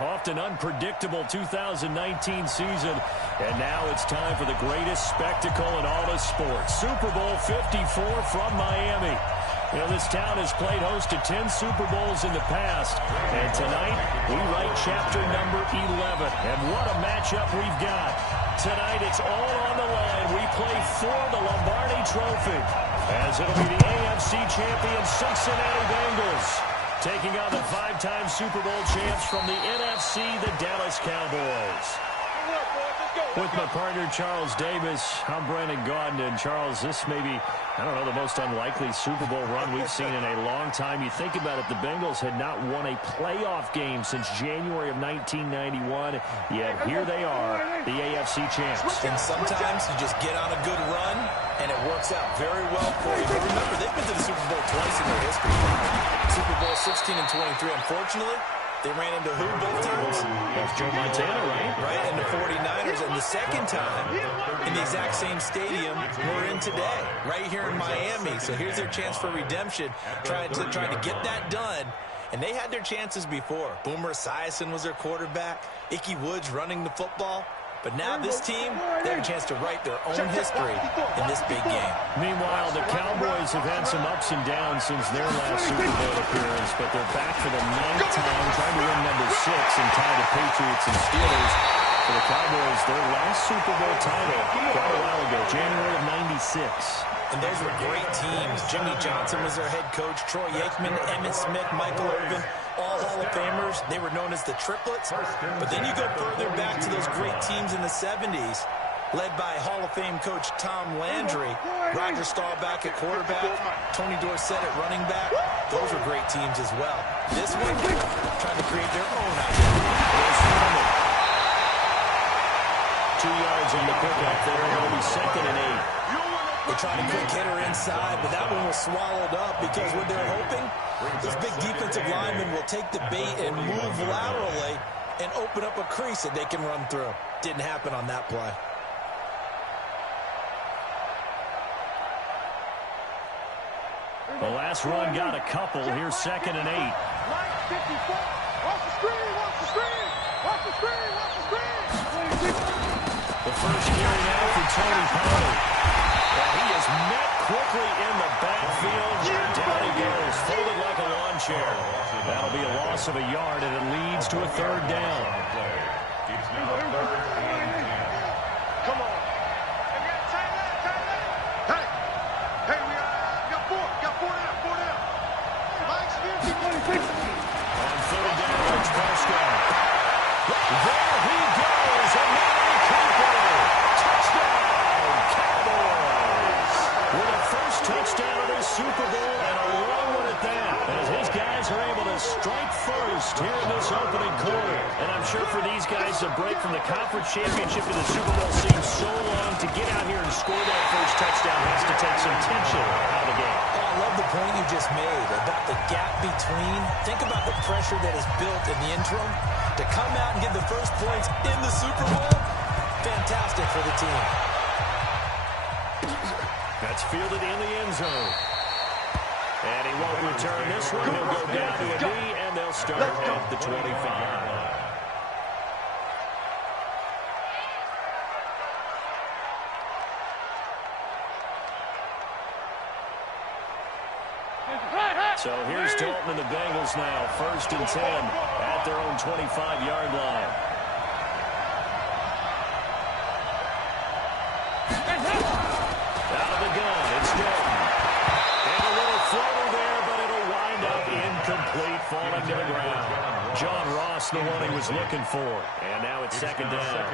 often unpredictable 2019 season. And now it's time for the greatest spectacle in all of sports. Super Bowl 54 from Miami. You know, this town has played host to 10 Super Bowls in the past. And tonight, we write chapter number 11. And what a matchup we've got. Tonight, it's all on the line. We play for the Lombardi Trophy, as it'll be the AFC champion Cincinnati Bengals taking on the 5-time Super Bowl champs from the NFC, the Dallas Cowboys. With my partner, Charles Davis, I'm Brandon Gaudin. And Charles, this may be, I don't know, the most unlikely Super Bowl run we've seen in a long time. You think about it, the Bengals had not won a playoff game since January of 1991, yet here they are, the AFC champs. And sometimes you just get on a good run, and it works out very well for you. But remember, they've been to the Super Bowl twice in their history. Super Bowl 16 and 23, unfortunately. They ran into who both times? That's Joe Montana, right? Right, and the 49ers. And the second time, in the exact same stadium we're in today, right here in Miami. So here's their chance for redemption, trying to get that done. And they had their chances before. Boomer Esiason was their quarterback. Ickey Woods running the football. But now this team, they have a chance to write their own history in this big game. Meanwhile, the Cowboys have had some ups and downs since their last Super Bowl appearance, but they're back for the 9th time, trying to win number 6 and tie the Patriots and Steelers. For the Cowboys, their last Super Bowl title quite a while ago, January of '96. And those were great teams. Jimmy Johnson was their head coach. Troy Aikman, Emmitt Smith, Michael Irvin, all Hall of Famers. They were known as the Triplets. But then you go further back to those great teams in the 70s, led by Hall of Fame coach Tom Landry, Roger Staubach at quarterback, Tony Dorsett at running back. Those were great teams as well. This one, trying to create their own identity. 2 yards on the pickup there. It'll be 2nd and 8. They tried a quick hitter inside, but that one was swallowed up because what they're hoping, this big defensive lineman will take the bait and move laterally and open up a crease that they can run through. Didn't happen on that play. The last run got a couple. Here's 2nd and 8. Watch the screen, watch the screen, watch the screen, watch the screen. The first carry now for Tony Pollard. And he is met quickly in the backfield. Down he goes, folded like a lawn chair. That'll be a loss of a yard, and it leads to a 3rd down. Come on. Hey, we got 4 down. Mike's 50. On 3rd down, it's Prescott. There he goes, Amari Cooper. Touchdown, Cowboys. With a first touchdown of this Super Bowl, and a long one at that, as his guys are able to strike first here in this opening quarter. And I'm sure for these guys, a break from the conference championship to the Super Bowl seems so long. To get out here and score that first touchdown has to take some tension out of the game. Oh, I love the point you just made about the gap between. Think about the pressure that is built in the interim. To come out and get the first points in the Super Bowl, fantastic for the team. That's fielded in the end zone. And he won't return this one. He'll go down to a knee, and they'll start at the 25. So here's Dalton and the Bengals now. 1st and 10 at their own 25-yard line. Out of the gun, it's Dalton. And a little floater there, but it'll wind up incomplete, falling to the ground. John Ross, the one he was looking for. And now it's 2nd down.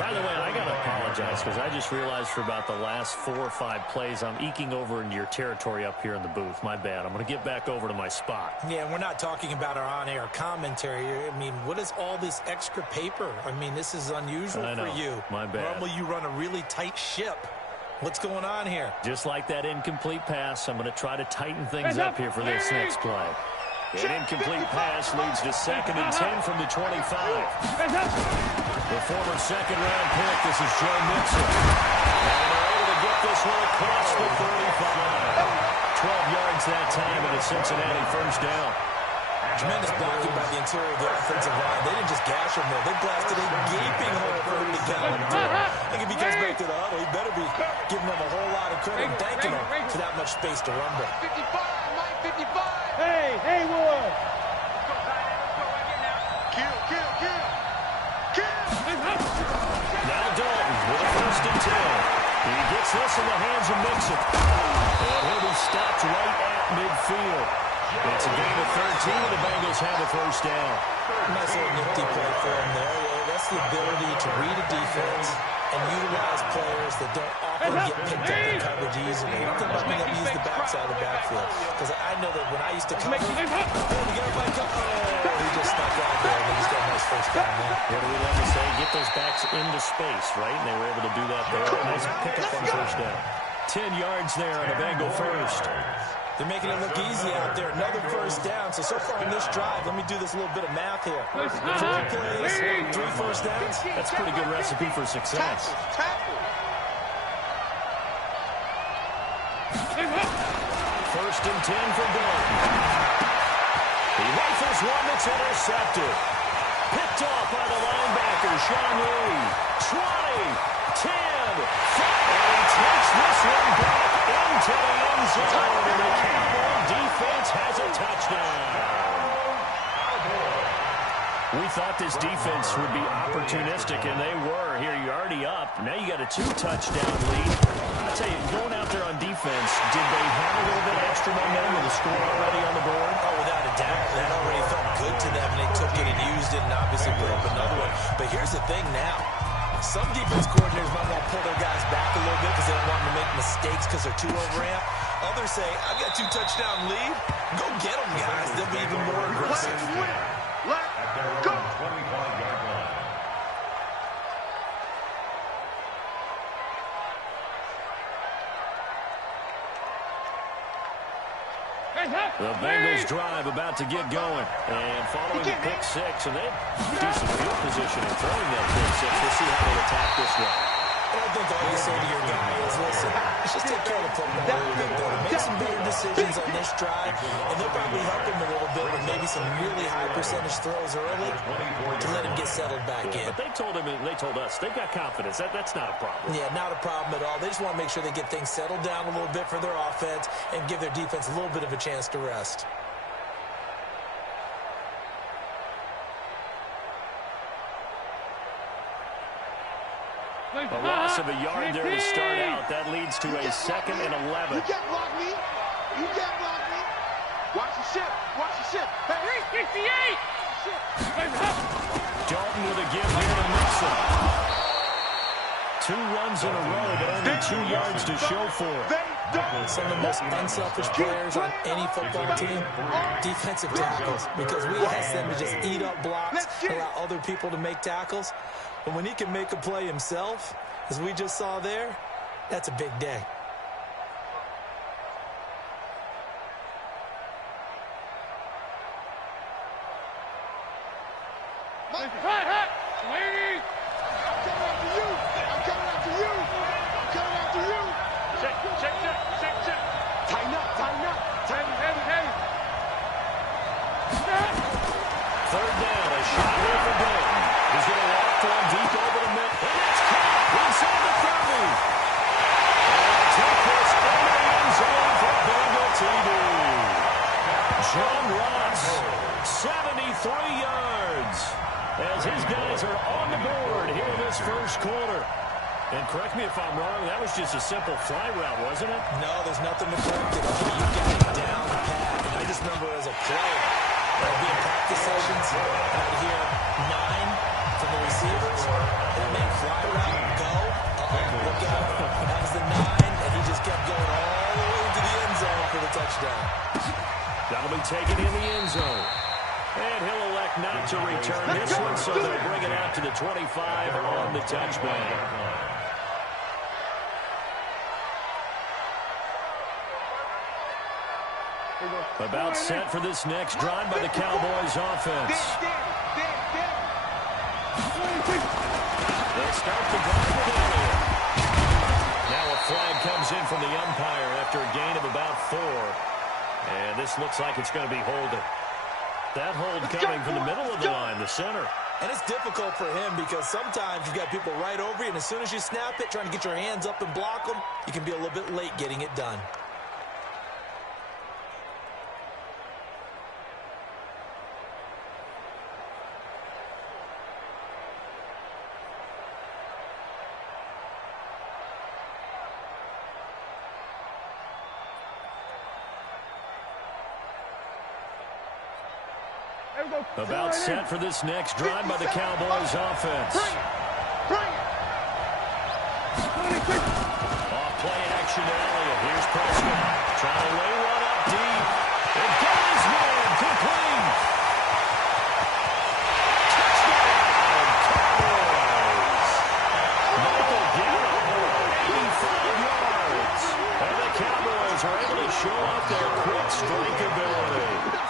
By the way, I got to apologize because I just realized for about the last 4 or 5 plays, I'm eking over into your territory up here in the booth. My bad. I'm going to get back over to my spot. Yeah, we're not talking about our on-air commentary. I mean, what is all this extra paper? I mean, this is unusual for you. My bad. Normally you run a really tight ship. What's going on here? Just like that incomplete pass, I'm going to try to tighten things up here for this next play. An incomplete pass leads to 2nd and 10 from the 25. The former 2nd-round pick, this is Joe Mixon. And they're able to get this one across the 35. 12 yards that time, and a Cincinnati 1st down. Tremendous blocking by the interior of the offensive line. They didn't just gash him there. They blasted a gaping hole for him to get him through. I think if he comes back to the huddle, he better be giving them a whole lot of credit and thanking him for that much space to run with. 55, Mike, 55. Hey, Haywood. Now Dalton with a 1st and 10. He gets this in the hands of Mixon. And he'll be stopped right at midfield. It's a gain of 13, and the Bengals have a 1st down. Nice little nifty play for him there. Yeah, that's the ability to read a defense and utilize players that don't often get picked up in coverage easily. I'm thinking about being able to use the backside of the backfield. Because I know that when I used to cover, oh, we got everybody cover. Oh, he just snuck out there, and he's got a nice 1st down there. What do we love to say? Get those backs into space, right? And they were able to do that there. Nice pickup on 1st down. 10 yards there on a Bengal 1st. They're making it look easy out there. Another 1st down. So far in this drive, let me do this little bit of math here. 4 plays, 3 1st downs. That's a pretty good recipe for success. 1st and 10 for Dalton. He rifles one that's intercepted. Picked off by the linebacker, Sean Lee. 20, 10, 5. And he takes this one back into the end zone. And the Cowboy defense has a touchdown. We thought this defense would be opportunistic, and they were. Here, you're already up. Now you got a 2-touchdown lead. I'll tell you, going out there on defense, did they have a little bit extra momentum with the score already on the board? Oh, without a doubt. That already felt good to them, and they took it and used it and obviously put up another one. But here's the thing now. Some defense coordinators might want to pull their guys back a little bit because they don't want them to make mistakes because they're too overamped. Others say, I've got a 2-touchdown lead. Go get them, guys. They'll be even more aggressive. Let's go. The Bengals drive about to get going. And following the pick 6, and they have decent field position in throwing that pick 6. We'll see how they attack this one. And I think all you say to your guy is, listen, just take care of the football a little bit better. Make some better decisions on this drive, and they'll probably help him a little bit with maybe some really high percentage throws early to let him get settled back in. But they told him, and they told us, they've got confidence. That's not a problem. Yeah, not a problem at all. They just want to make sure they get things settled down a little bit for their offense and give their defense a little bit of a chance to rest. A loss of a yard there to start out. That leads to a 2nd and 11. You can't block me. You can't block me. Watch the ship. Watch the ship. Hey, 368. Dalton with a give here to Mixon. 2 runs in a row, but only 2 yards to show for it. Some of the most unselfish players on any football team, defensive tackles, because we ask them to just eat up blocks, allow other people to make tackles. But when he can make a play himself, as we just saw there, that's a big day. Ladies. I'm coming after you. I'm coming after you. I'm coming after you. Check. Tighten up. Heavy. 3rd down, a shot here for Dalton. He's going to walk one deep over the middle. And it's caught inside the 30. And take this into the end zone for Bengal TD. John Ross, 73 yards. As his guys are on the board here in this 1st quarter. And correct me if I'm wrong, that was just a simple fly route, wasn't it? No, there's nothing to correct it. You got it down pat. And I just remember as a player, I'd be in practice sessions, and I'd hear 9 from the receivers. That meant fly route, go. Look out. That was the 9, and he just kept going all the way into the end zone for the touchdown. That'll be taken in the end zone. And he'll elect not to return this one, so they'll bring it out to the 25 on the touchback. About set for this next drive by the Cowboys offense. They'll start the drive with Elliott. Now a flag comes in from the umpire after a gain of about 4. And this looks like it's going to be holding. That hold coming from the middle of the line, the center. And it's difficult for him because sometimes you've got people right over you, and as soon as you snap it, trying to get your hands up and block them, you can be a little bit late getting it done. About set for this next drive by the Cowboys offense. Off play action to Elliott. Here's Prescott. Trying to lay one up deep. It goes man. Complete. Touchdown, Cowboys. Michael Gallup over 85 yards. And the Cowboys are able to show off their quick strike ability.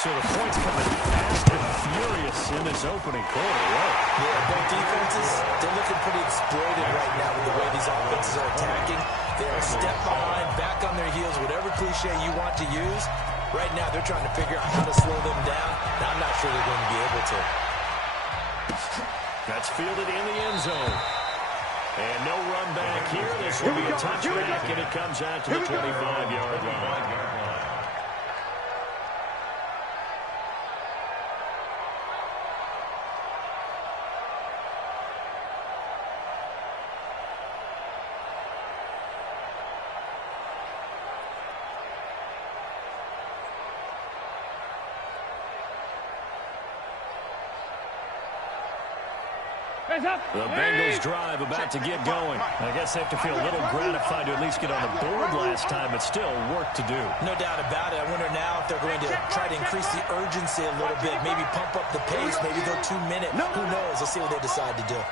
So the points coming fast and furious in this opening quarter, right? Yeah, both defenses, they're looking pretty exploited right now with the way these offenses are attacking. They are a step behind, back on their heels, whatever cliche you want to use. Right now, they're trying to figure out how to slow them down. Now, I'm not sure they're going to be able to. That's fielded in the end zone. And no run back here. This will be a touchback, and it comes out to the 25-yard line. The Bengals drive about to get going. I guess they have to feel a little gratified to at least get on the board last time, but still work to do. No doubt about it. I wonder now if they're going to try to increase the urgency a little bit, maybe pump up the pace, maybe go 2 minutes. Who knows? Let's see what they decide to do. On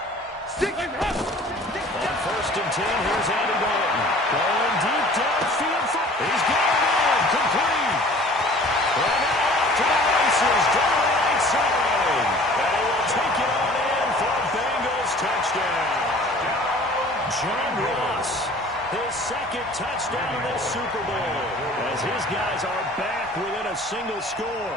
first and 10, here's Andy Dalton. Going deep downfield. He's going in. Complete. And now off to the races. Down the right side. And he will take it on in for a Bengals touchdown. John Ross, his second touchdown in this Super Bowl, as his guys are back within a single score.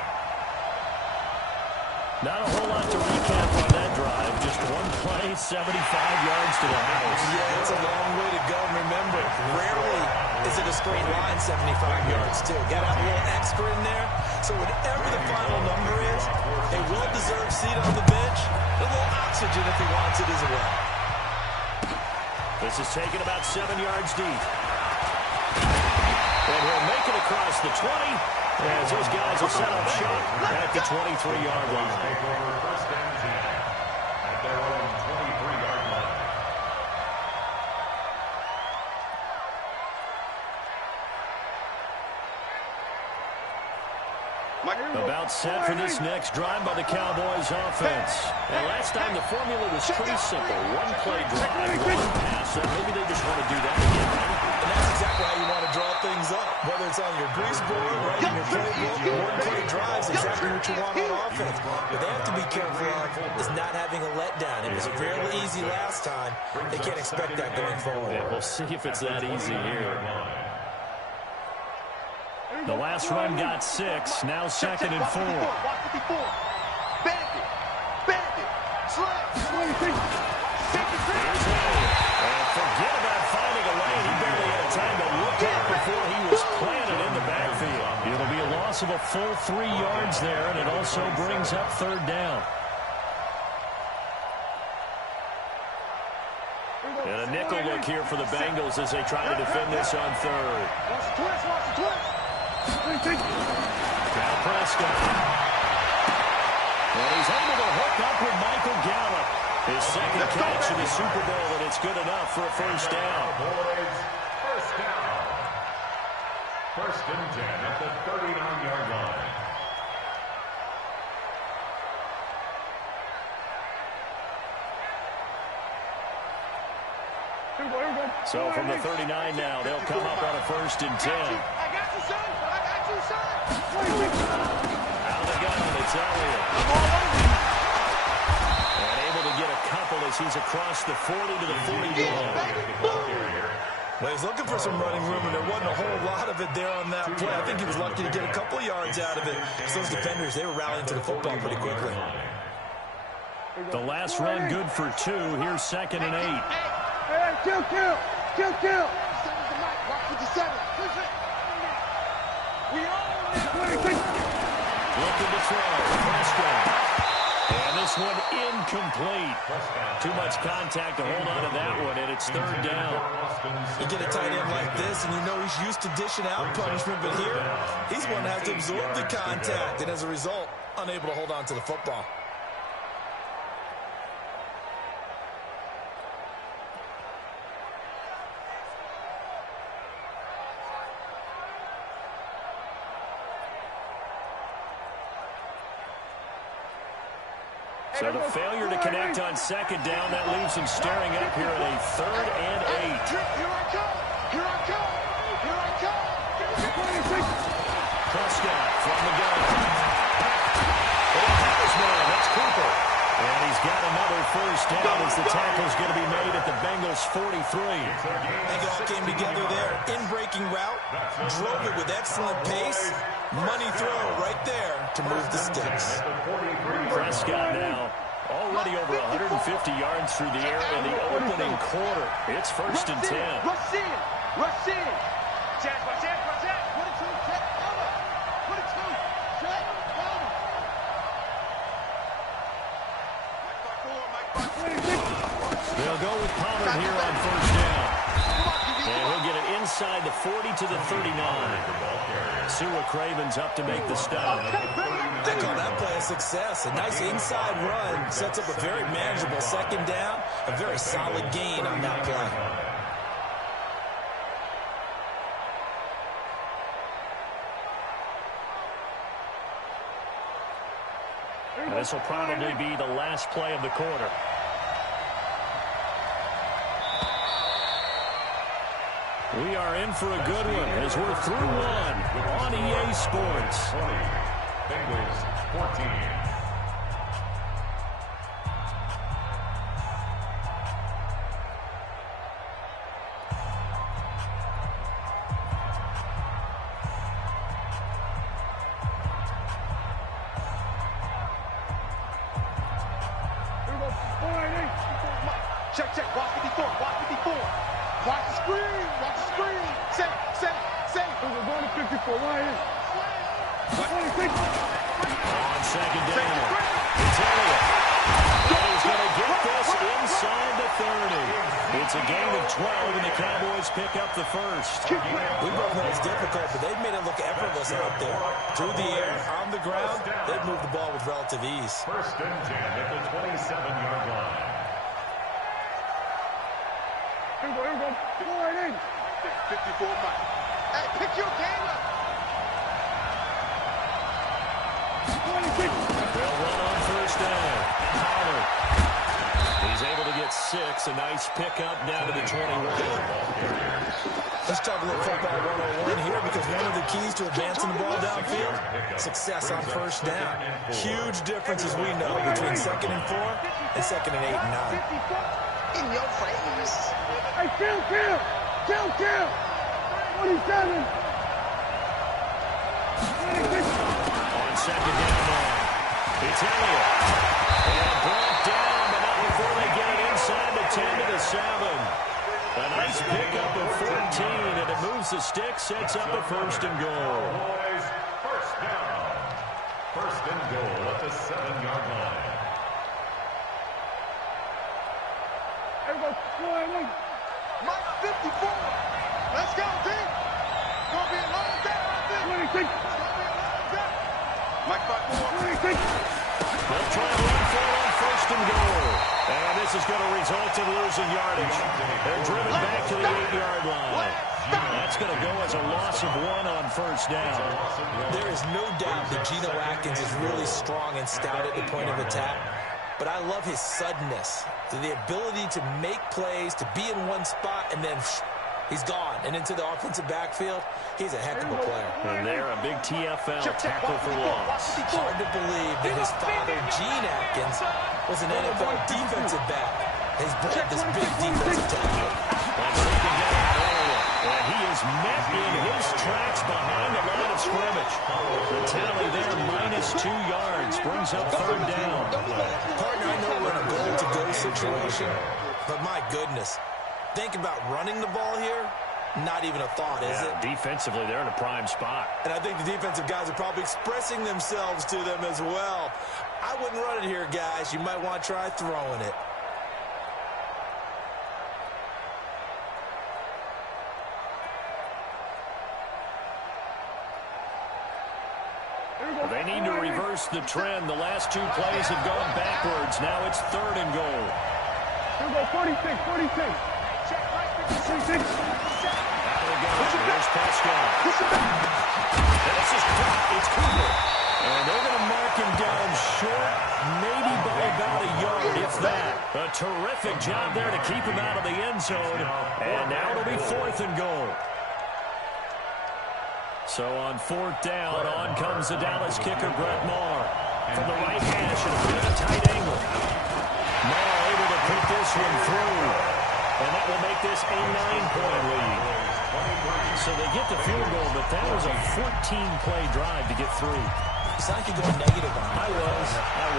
Not a whole lot to recap on that drive. Just one play, 75 yards to the house. Yeah, it's a long way to go. Remember, rarely is it a straight line 75 yards, too. Got to have a little extra in there. So whatever the final number is, a well-deserved seat on the bench, a little oxygen if he wants it as well. This is taken about 7 yards deep. And he'll make it across the 20, as those guys will set up shop at the 23-yard line. First and 10 at their own 23-yard line. About set for this next drive by the Cowboys offense. And last time the formula was pretty simple. One play drive, one pass. So maybe they just want to do that again. And that's exactly how you want to draw things up. Whether it's on your grease board, right in your playbook, one play drives exactly what you want on offense. What they have to be careful of is not having a letdown. It was fairly easy last time. They can't expect that going forward. Yeah, we'll see if it's that easy here. The last run got 6. Now second and 4. Bandit. Bandit. Slap. Here's Elliott. And forget about finding a lane. He barely had time to look up before he was planted in the backfield. It'll be a loss of a full 3 yards there, and it also brings up third down. And a nickel look here for the Bengals as they try to defend this on third. Watch the twist. Watch the twist. Now Prescott. And he's able to hook up with Michael Gallup. His second catch in the Super Bowl, and it's good enough for a first down. Boys, first down. First and 10 at the 39-yard line. So from the 39 now, they'll come up on a first and 10. I got you, son. I got you, son. Out of the gun, it's Elliott. And able to get a couple as he's across the 40 to the 41. Well, he's looking for some running room, and there wasn't a whole lot of it there on that play. I think he was lucky to get a couple of yards out of it. So those defenders, they were rallying to the football pretty quickly. The last run good for 2. Here's 2nd and 8. Hey, kill. Watch with the 7. We all Looking to throw. Prescott. And this one incomplete. Too much contact to hold on to that one, and it's 3rd down. You get a tight end like this, and you know he's used to dishing out punishment, but here, he's one that has to absorb the contact, and as a result, unable to hold on to the football. So the failure to connect on 2nd down, that leaves him staring up here at a 3rd and 8. Here I come. Prescott from the gun. That's Cooper. And he's got another 1st down as the tackle's going to be made at the Bengals 43. It all came together there. In-breaking route, drove it with excellent pace. Money throw right there to move the sticks. Prescott now already over 150 yards through the air in the opening quarter. It's 1st and 10. Rush in. Check. Put it to him, check. Put it to him, check. They'll go with Pollard here on 1st down. And he'll get it inside the 40 to the 39. Sua Craven's up to make the stop. They call that play a success. A nice inside run sets up a very manageable 2nd down. A very solid gain on that play. And this will probably be the last play of the quarter. We are in for a good one as we're through one on EA Sports. 20, Bengals 14. Check. Watch 54. Watch the screen. Say. We're going to 54. Why is? On 2nd down, it's Elliott. And he's going to get this inside the 30. It's a gain of 12, and the Cowboys pick up the 1st. We both know it's difficult, but they've made it look effortless out there. Through the air, on the ground, they've moved the ball with relative ease. 1st and 10 at the 27-yard line. Here we go. 54 Mike. Hey, pick your game up. They'll run on 1st down. Pollard. He's able to get 6. A nice pickup down to the 21. Let's talk a little football 101 here, because one of the keys to advancing the ball downfield, success on 1st down. Huge difference, as we know, between 2nd and 4 and 2nd and 8 and 9. In your face. Hey, kill. 27. On 2nd down now. It's Elliott. And brought down, but not before they get it inside the 10 to the 7. A nice pickup of 14, and it moves the stick, sets up a 1st and goal. Boys, 1st down. 1st and goal at the 7-yard line. Mike 54. Let's go, D. Gonna be a long day out there. 26. Mike 54. 26. They'll try to run for it on 1st and goal. And this is going to result in losing yardage. They're driven back to the 8-yard line. That's going to go as a loss of 1 on 1st down. There is no doubt that Geno Atkins is really strong and stout at the point of attack. But I love his suddenness, the ability to make plays, to be in one spot, and then he's gone. And into the offensive backfield, he's a heck of a player. And there, a big TFL tackle for loss. Hard to believe that his father, Gene Atkins, was an NFL defensive back. He's bred this big defensive tackle. On 2nd down, Elliott. And he is met in his tracks behind the line of scrimmage. The tally there, -2 yards, brings up 3rd down. Partner, I know we're in a goal-to-go situation, but my goodness, think about running the ball here. Not even a thought, is it? Defensively, they're in a prime spot. And I think the defensive guys are probably expressing themselves to them as well. I wouldn't run it here, guys. You might want to try throwing it. They need to reverse the trend. The last 2 plays have gone backwards. Now it's 3rd and goal. Here we go, 46, 46. 46. Out of the gun. Here's Prescott. And this is it's Cooper. And they're going to mark him down short, maybe by about a yard, if that. A terrific job there to keep him out of the end zone. And now it'll be 4th and goal. So on 4th down, on comes the Dallas kicker, Brett Maher. From the right hash at a bit of a tight angle. Maher able to put this one through. And that will make this a 9-point lead. So they get the field goal, but that was a 14-play drive to get through. It's like you're going negative on it. I was.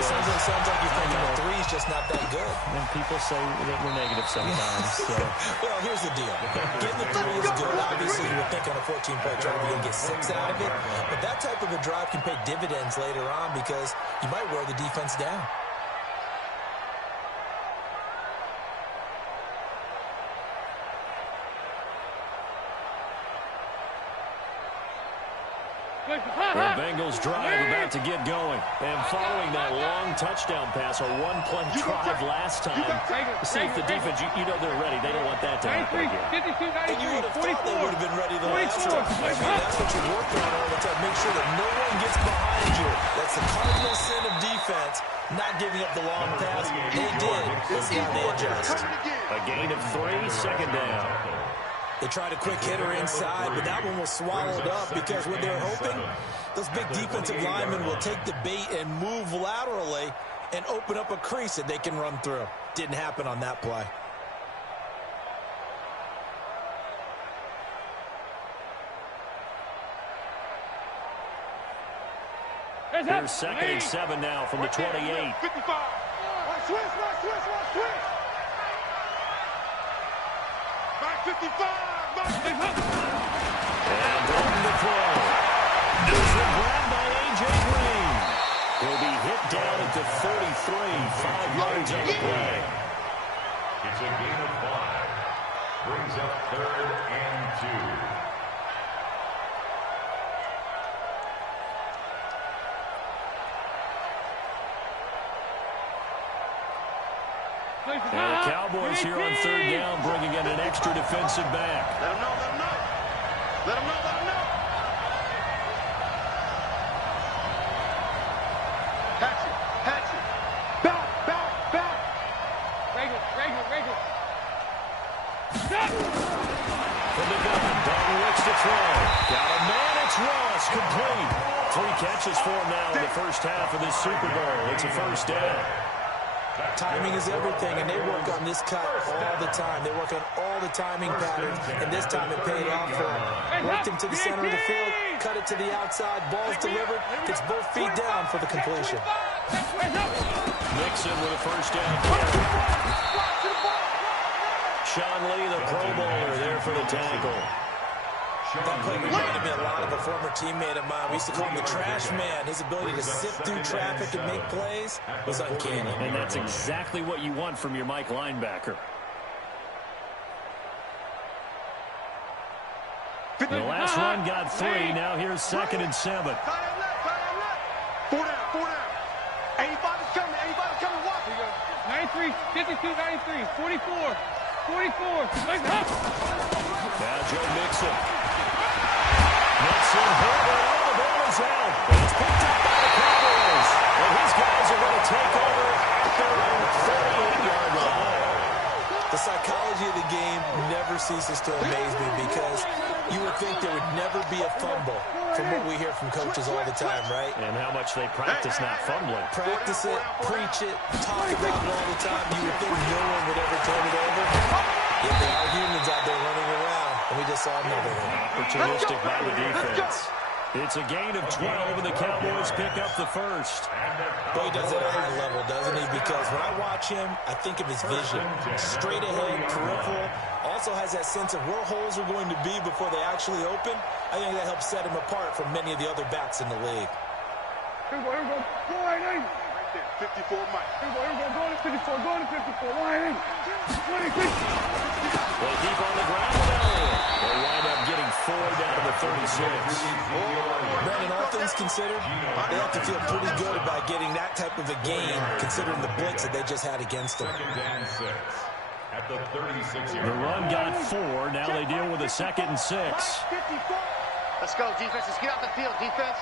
Sounds like you're thinking the 3's just not that good. And people say that we're negative sometimes. So. Well, here's the deal. Getting the 3 is good. Obviously, you would think on a 14-play drive you're going to get 6 out of it. But that type of a drive can pay dividends later on because you might wear the defense down. The Bengals drive about to get going. And following that long touchdown pass, a 1-play drive last time. See if the defense, you know they're ready. They don't want that to happen again. And you would have thought they would have been ready the last time. I mean, that's what you're working on all the time. Make sure that no one gets behind you. That's the cardinal sin of defense, not giving up the long pass. They did. Let's see how they adjust. A gain of 3, 2nd down. They tried a quick hitter inside, but that one was swallowed up because what they're hoping, those big defensive linemen will take the bait and move laterally and open up a crease that they can run through. Didn't happen on that play. Here's 2nd and 7 now from the 28. 55. Switch. Back 55. And on the throw. This one grabbed by A.J. Green. He'll be hit down at the 33, 5 yards on the play. It's a gain of 5. Brings up 3rd and 2. And the Cowboys here on 3rd down, bringing in an extra defensive back. Let him know. Hatchet. Back. Regular. From the gun, Dalton looks to throw. Got a man, it's Ross, complete. 3 catches for him now in the first half of this Super Bowl. It's a 1st down. Timing is everything, and they work on this cut all the time. They work on all the timing patterns, and this time it paid off for them. Worked him to the center of the field, cut it to the outside, ball's delivered, gets both feet down for the completion. Mixon with a 1st down carry. Sean Lee, the Pro Bowler, there for the tackle. That play reminded me a lot of a former teammate of mine. We used to call him the trash man. His ability to sift through traffic and make plays was uncanny. And that's exactly what you want from your Mike linebacker. The last run got 3. Now here's 2nd and 7. 4 down. 85 is coming. Watch. 93, 52, 93, 44. Now Joe Mixon. Mixon hit it. All the ball is out. And it's picked up by the Cowboys. And his guys are going to take over at their own 38-yard line. The psychology of the game never ceases to amaze me because you would think there would never be a fumble from what we hear from coaches all the time, right? And how much they practice not fumbling. Practice it, preach it, talk about it all the time. You would think no one would ever turn it over. Yet there are humans out there running around, And we just saw another one. Opportunistic by the defense. It's a gain of 12, and the Cowboys pick up the first. Boy, he does it at a high level, doesn't he? Because when I watch him, I think of his vision. Straight ahead, peripheral. Also has that sense of where holes are going to be before they actually open. I think that helps set him apart from many of the other backs in the league. Here we go. Go right in. Right there, 54 Mike. Here we go. Go to 54. Go to 54. Line in. 26. They keep on the ground with Elliott. They wind up getting 4 down to the 36. Brandon, all things considered, they have to feel pretty good about getting that type of a gain, considering the blitz that they just had against them. Second and 6 at the 36-yard The run got 4. Now they deal with a 2nd and 6. Let's go, defense. Let's get out the field, defense.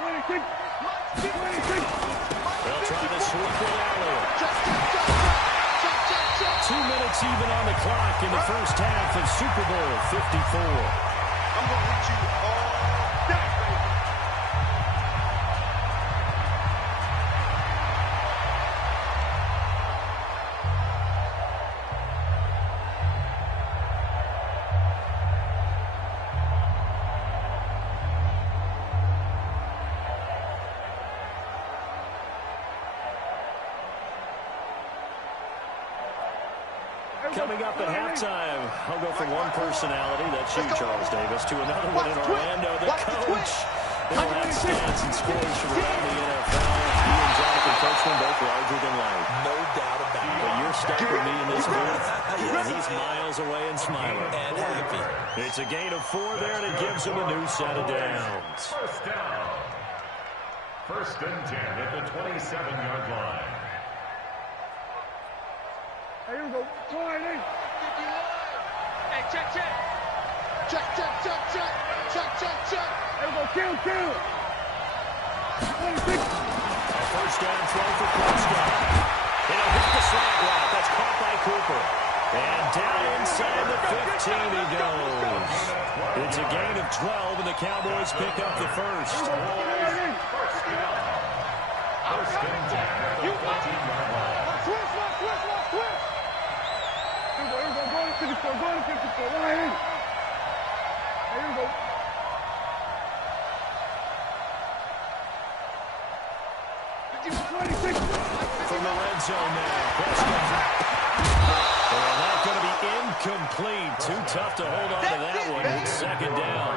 26. 26. They'll try to sweep with Elliott. Check. 2 minutes even on the clock in the first half of Super Bowl 54. I'm going to hit you all day, baby. Coming up at halftime, I'll go from one personality, that's you, Charles Davis, to another one in Orlando, the coach. They'll have stats and scores from around the NFL. He and Jonathan Coachman both larger than life. No doubt about it. But you're stuck with me in this booth, and he's miles away and smiling. And happy. It's a gain of 4 there, and it gives him a new set of downs. First down. First and 10 at the 27-yard line. Here we go. Go right in. 51. Hey, check. Here we go. Kill. 26. A first down throw for Prescott. It'll hit the slant route. That's caught by Cooper. And down inside the 15 he goes. It's a gain of 12, and the Cowboys pick up the first. First down. First and 10 at the 14-yard line. Twist. Here we go. Go to 54. Line in. Here we go. From the red zone now. Prescott. And that's going to be incomplete. Too tough to hold on to that one. It's second down.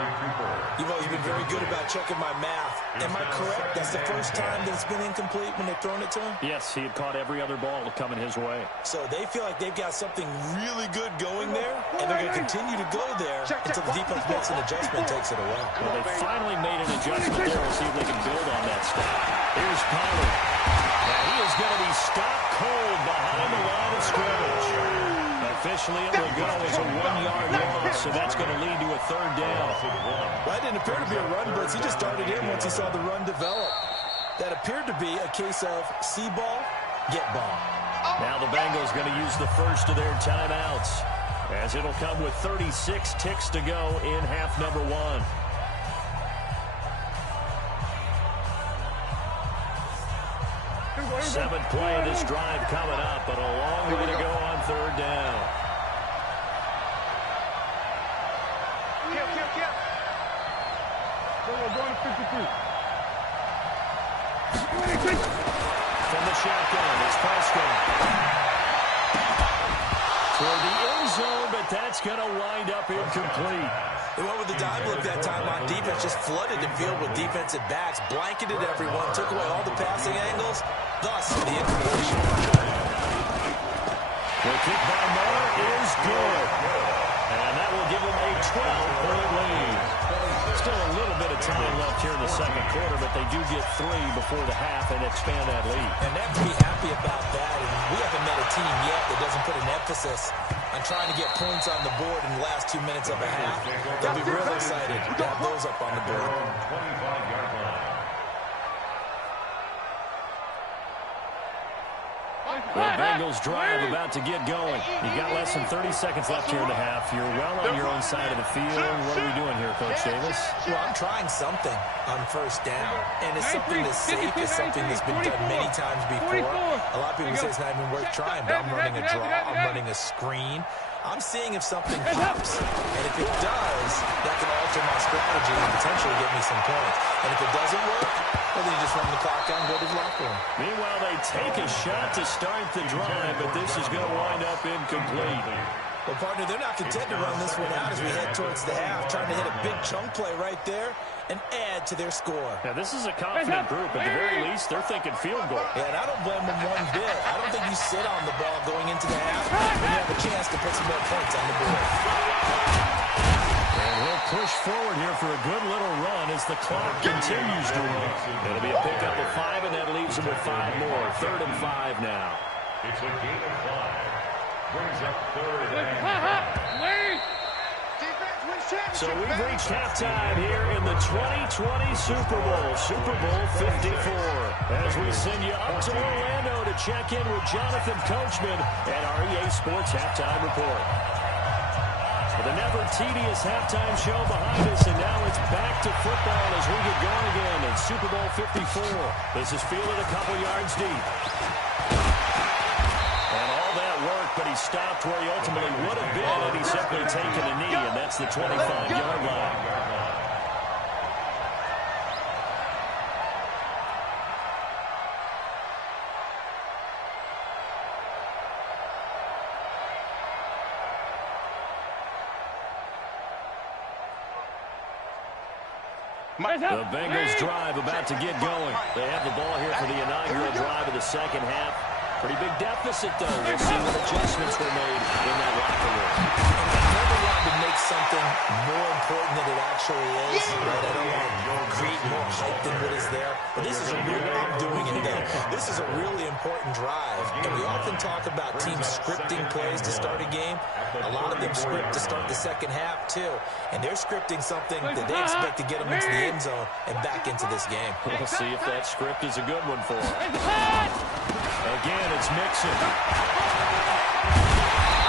You've always been very good about checking my math. Am I correct? That's the first time that it's been incomplete when they've thrown it to him? Yes, he had caught every other ball coming his way. So they feel like they've got something really good going there, and they're going to continue to go there until the defense makes an adjustment and takes it away. Well, they finally made an adjustment there. We'll see if they can build on that stuff. Here's Pollard. Now he is going to be stopped cold behind the line of scrimmage. Officially, it will go as a 1-yard loss, so that's going to lead to a third down. Well, that didn't appear to be a run blitz. He just started in once he saw the run develop. That appeared to be a case of see ball, get ball. Now the Bengals going to use the first of their timeouts, as it'll come with 36 ticks to go in half number 1. Seventh play of this drive coming up, but a long way to go on third down. Kill. Go to 53. 26. From the shotgun, it's Prescott. For the end zone, but that's going to wind up incomplete. They went with the dime look that time on defense, just flooded the field with defensive backs, blanketed everyone, took away all the passing angles, thus the incompletion. The kick by Moore is good. And that will give them a 12-point lead. Still a little bit of time left here in the second quarter, but they do get 3 before the half and expand that lead. And they have to be happy about that. And we haven't met a team yet that doesn't put an emphasis on trying to get points on the board in the last 2 minutes of a half. They'll be real excited to have those up on the board. 25-yard line. The Bengals drive about to get going. You've got less than 30 seconds left here in the half. You're well on your own side of the field. What are we doing here, Coach Davis? Well, I'm trying something on first down. And it's something that's safe. It's something that's been done many times before. A lot of people say it's not even worth trying, but I'm running a draw. I'm running a screen. I'm seeing if something pops. And if it does, that can alter my strategy and potentially get me some points. And if it doesn't work, well, then you just run the clock out and go to the locker room. Meanwhile, they take a shot to start the drive, but this is going to wind up incomplete. Well, partner, they're not content to run this one out as we head towards the half, trying to hit a big chunk play right there and add to their score. Now, this is a confident group. At the very least, they're thinking field goal. Yeah, and I don't blame them one bit. I don't think you sit on the ball going into the half when you have a chance to put some more points on the board. And he'll push forward here for a good little run as the clock continues to run. It'll be a pickup of 5, and that leaves him with 5 more. 3rd and 5 now. It's a gain of 5. Brings up 3rd and 5. So we've reached halftime here in the 2020 Super Bowl, Super Bowl 54. As we send you up to Orlando to check in with Jonathan Coachman and our EA Sports Halftime Report. With a never tedious halftime show behind us, and now it's back to football as we get going again in Super Bowl 54. This is fielded a couple yards deep. And all that work, but he stopped where he ultimately would have been, and he's simply taken a knee, and that's the 25-yard line. The Bengals drive about to get going. They have the ball here for the inaugural drive of the second half. Pretty big deficit, though. We'll see what adjustments were made in that locker room. I never want to make something more important than it actually is. Right? I don't want to create more hype than what is there. But this is a real, I'm doing it though. This is a really important drive. And we often talk about teams scripting plays to start a game. A lot of them script to start the second half, too. And they're scripting something that they expect to get them into the end zone and back into this game. We'll see if that script is a good one for them. Again, it's Mixon.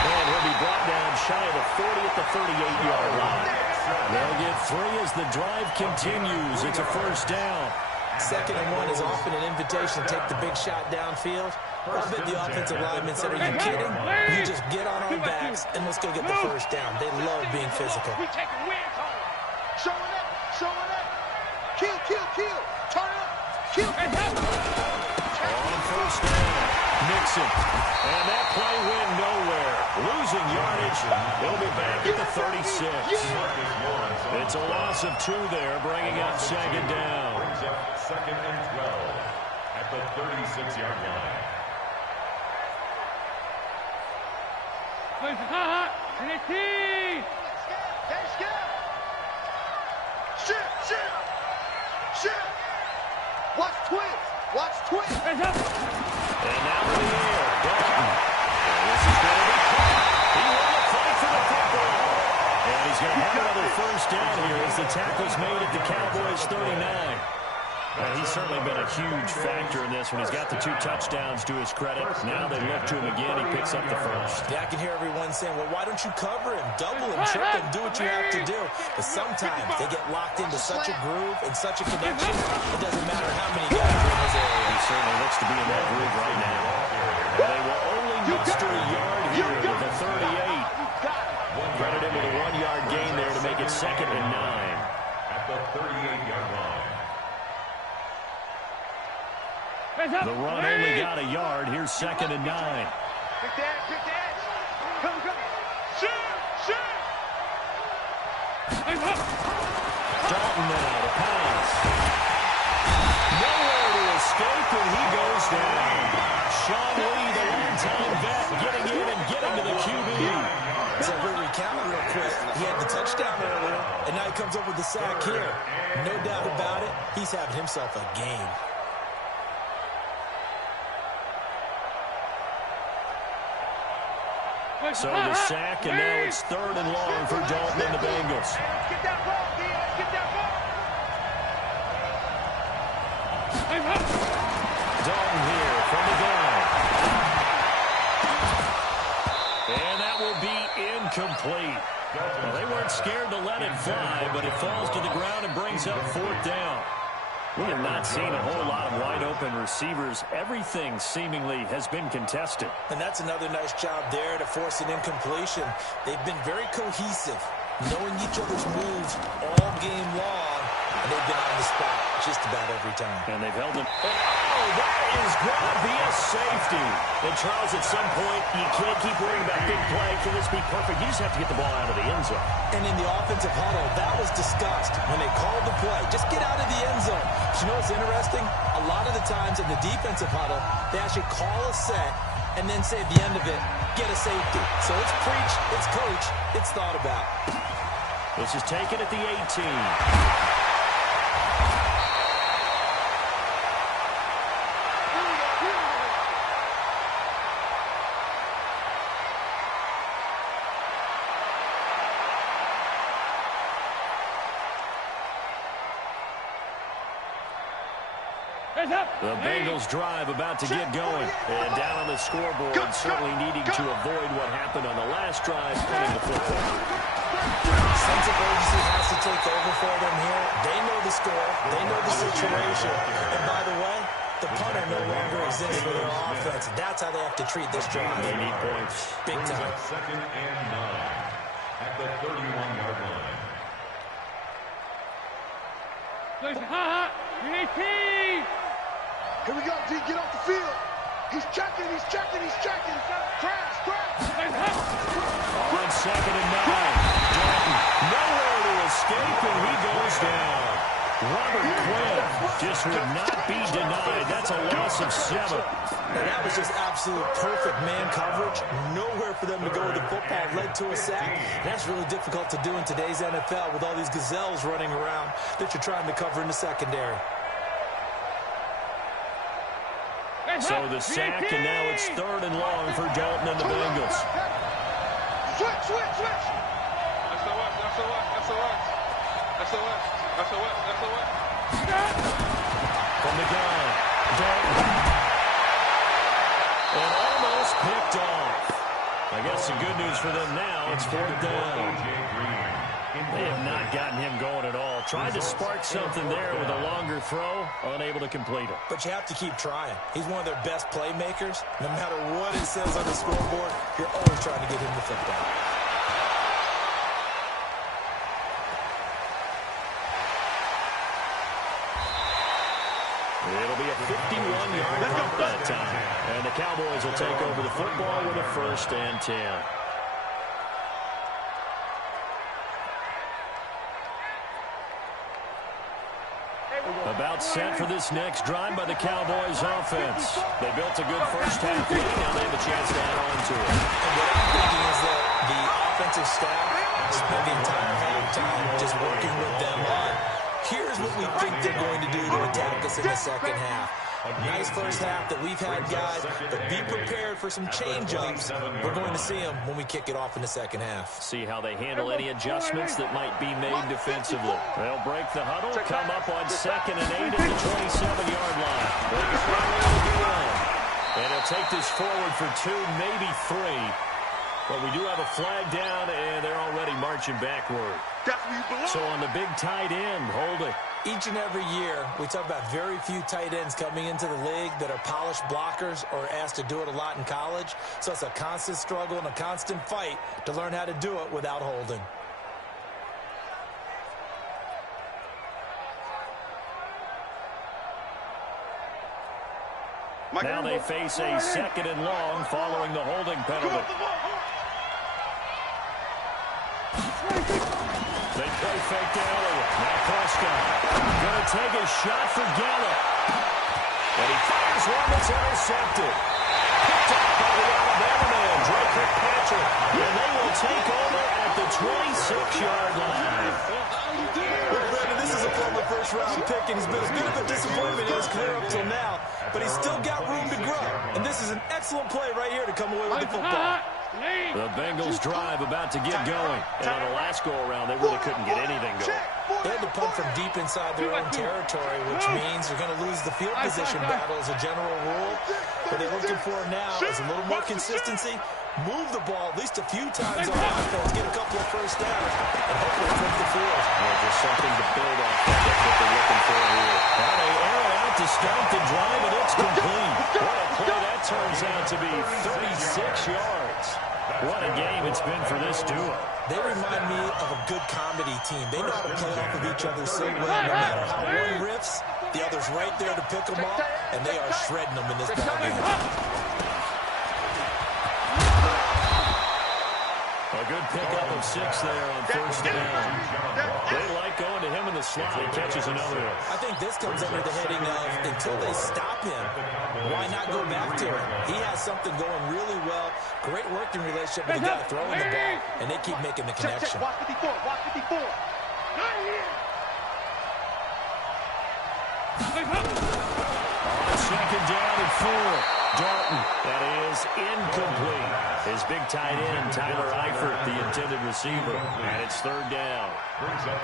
And he'll be brought down shy of the 40 at the 38-yard line. They'll get 3 as the drive continues. It's a first down. 2nd and 1 is often an invitation to take the big shot downfield. I bet the offensive lineman said, are you kidding? You just get on our backs and let's go get the first down. They love being physical. We take a win home. Showing up, showing up. Kill, kill, kill. Turn up. Kill. On first down, Mixon. And that play went nowhere. Losing yardage. He'll be back at the 36. It's a loss of 2 there, bringing up 2nd down. Brings up 2nd and 12 at the 36-yard line. Watch twist. Watch twist. And now to the air, Dalton. This is going to be caught. He won the fight for the football. And he's going to have another first down here as the tackle's made at the Cowboys 39. And he's certainly been a huge factor in this one. He's got the 2 touchdowns to his credit. Now they look to him again. He picks up the first. Yeah, I can hear everyone saying, well, why don't you cover him, double him, triple him, do what you have to do. But sometimes they get locked into such a groove and such a connection, it doesn't matter how many guys are in his area. He certainly looks to be in that groove right now. And they will only muster a yard here with the 38. Credit him with a 1-yard gain there to make it 2nd and 9. At the 38-yard line. The run only got a yard. Here's 2nd and 9. Good dash, good dash. Come, come. Shoot, shoot. Dalton now to pass. Nowhere to escape, and he goes down. Sean Lee, the longtime vet, getting in and getting to the QB. So if we recount it real quick, he had the touchdown earlier, and now he comes up with the sack here. No doubt about it, he's having himself a game. So the sack, and now it's 3rd and long for Dalton and the Bengals. Get that ball, Diaz. Get that ball. Dalton here from the gun. incomplete. Well, they weren't scared to let it fly, but it falls to the ground and brings up 4th down. We have not seen a whole lot of wide-open receivers. Everything seemingly has been contested. And that's another nice job there to force an incompletion. They've been very cohesive, knowing each other's moves all game long, and they've been on the spot just about every time. And they've held it. Oh, that is going to be a safety. And, Charles, at some point, you can't keep worrying about big play. Can this be perfect? You just have to get the ball out of the end zone. And in the offensive huddle, that was discussed when they called the play. Just get out of the end zone. But you know what's interesting? A lot of the times in the defensive huddle, they actually call a set and then say at the end of it, get a safety. So it's preached, it's coached, it's thought about. This is taken at the 18. The Bengals drive about to get going. And down on the scoreboard, certainly needing to avoid what happened on the last drive, punting the football. Sense of urgency has to take over for them here. They know the score. They know the situation. And by the way, the punter no longer exists for their offense. That's how they have to treat this drive. They need points. Big time. 2nd and 9 at the 31-yard line. Here we go, D. Get off the field. He's checking, he's checking, he's checking. Crash, crash. On 2nd and 9. Dalton nowhere to escape, and he goes down. Robert Quinn just would not be denied. That's a loss of 7. And that was just absolute perfect man coverage. Nowhere for them to go with the football. Led to a sack. That's really difficult to do in today's NFL with all these gazelles running around that you're trying to cover in the secondary. So the sack, and now it's 3rd and long for Dalton and the Bengals. Switch, switch, switch. From the gun, Dalton. And almost picked off. I guess the good news for them now, it's 4th down. They have not gotten him going at all. Tried to spark something there with a longer throw, unable to complete it. But you have to keep trying. He's one of their best playmakers. No matter what it says on the scoreboard, you're always trying to get him the football. It'll be a 51-yard punt that time. And the Cowboys will take over the football with a 1st and 10. About set for this next drive by the Cowboys offense. They built a good first half lead. Now they have a chance to add on to it. And what I'm thinking is that the offensive staff spent the entire halftime just working with them on, here's what we think they're going to do to attack us in the second half. Nice first half that we've had, guys, but be prepared for some change-ups. We're going to see them when we kick it off in the second half. See how they handle any adjustments that might be made defensively. They'll break the huddle, come up on 2nd and 8 at the 27-yard line. And he'll take this forward for 2, maybe 3. But we do have a flag down, and they're already marching backward. So on the big tight end, holding. Each and every year, we talk about very few tight ends coming into the league that are polished blockers or asked to do it a lot in college. So it's a constant struggle and a constant fight to learn how to do it without holding. Now they face a 2nd and long following the holding penalty. They play fake to Elliott. Now Prescott going to take a shot for Gallup. And he fires one that's intercepted. Picked up by the Alabama man, Drake Kirkpatrick. And they will take over at the 26-yard line. Well, Brandon, this is a former first-round pick, and he's been a bit of a disappointment in his career up till now. But he's still got room to grow. And this is an excellent play right here to come away with the football. The Bengals drive about to get going. And on the last go-around, they really couldn't get anything going. They had to punt from deep inside their own territory, which means you're going to lose the field position battle as a general rule. What they're looking for now is a little more consistency, move the ball at least a few times on offense, get a couple of first downs, and hopefully flip the field. Yeah, just something to build off. That's what they're looking for here. Now they air it out to start the drive, and it's complete. What a play that turns out to be, 36 yards. What a game it's been for this duo. They remind me of a good comedy team. They know how to play off of each other so well. No matter how one riffs, the other's right there to pick them off, and they are shredding them in this ballgame. A good pickup of 6 there on first down. They like going to him in the slot. He catches another one. I think this comes under the heading of, until they stop him, why not go back to him? He has something going really well. Great working relationship with the guy throwing the ball, and they keep making the connection. Watch 54, watch 54. On second down and 4. Dalton, that is incomplete. His big tight end, Tyler Eifert, the intended receiver. And it's third down.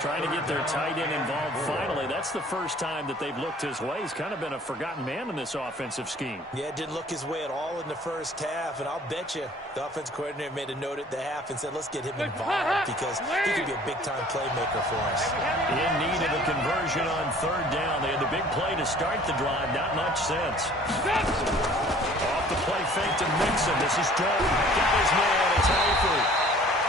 Trying to get their tight end involved finally. That's the first time that they've looked his way. He's kind of been a forgotten man in this offensive scheme. Yeah, didn't look his way at all in the first half. And I'll bet you the offensive coordinator made a note at the half and said, let's get him involved because he could be a big-time playmaker for us. In need of a conversion on third down. They had the big play to start the drive. Not much sense. Off the play fake to Mixon. This is Dalton. Got his man. It's Eifert.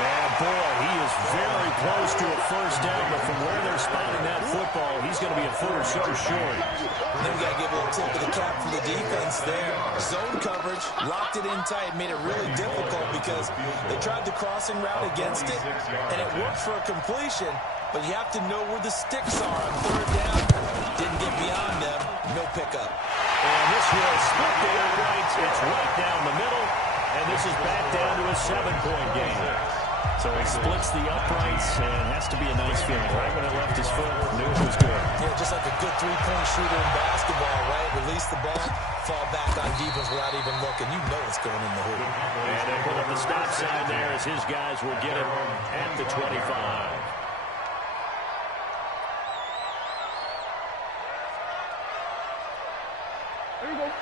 And, boy, he is very close to a first down, but from where they're spotting that football, he's going to be a foot or so short. And then we got to give a little tip of the cap for the defense there. Zone coverage, locked it in tight, made it really difficult because they tried the crossing route against it, and it worked for a completion, but you have to know where the sticks are on third down. Didn't get beyond them. No pickup. And this will split the air rights. It's right down the middle, and this is back down to a 7-point game. So he splits the uprights, and has to be a nice feeling. Right when it left his foot, knew it was good. Yeah, just like a good three-point shooter in basketball, right? Release the ball, fall back on defense without even looking. You know it's going in the hoop. And they put up the stop sign there as his guys will get it at the 25.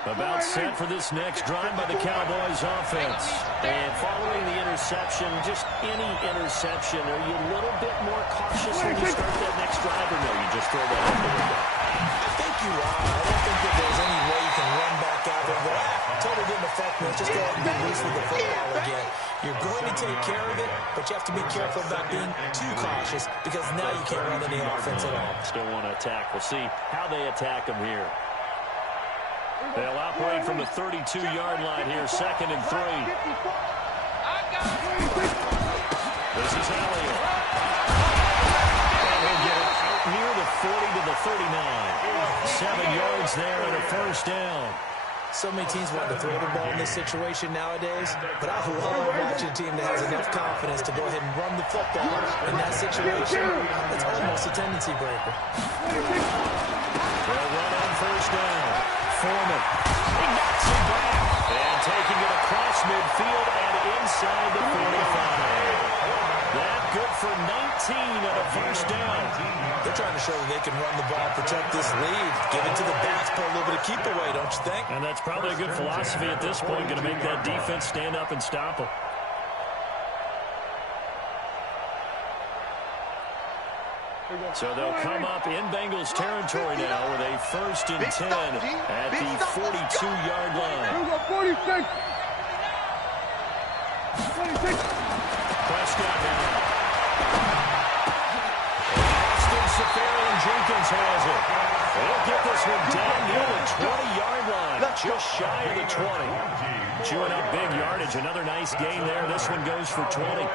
About set for this next drive by the Cowboys offense. And following the interception, just any interception, are you a little bit more cautious when you start that next drive, or no, you just throw that out the window? I think you are. I don't think that there's any way you can run back out there and go, totally didn't affect me. Let's just go ahead and be loose with the football again. You're going to take care of it, but you have to be careful about being too cautious because now you can't run any offense at all. Still want to attack. We'll see how they attack them here. They'll operate from the 32-yard line here, 2nd and 3. This is Elliott. And he'll get it out near the 40 to the 39. 7 yards there and a first down. So many teams want to throw the ball in this situation nowadays, but I love watching a team that has enough confidence to go ahead and run the football in that situation. It's almost a tendency breaker. They'll run on first down. Foreman. He knocks it back. And taking it across midfield and inside the 45. That good for 19 and a first down. They're trying to show that they can run the ball, protect this lead, give it to the backs, put a little bit of keep away, don't you think? And that's probably a good philosophy at this point, going to make that defense stand up and stop them. So they'll come up in Bengals territory now with a 1st and 10 at the 42-yard line. 46. Prescott now. Austin Safarian Jenkins has it. They'll get this one down near the 20-yard line, just shy of the 20. Chewing up big yardage. Another nice gain there. This one goes for 20.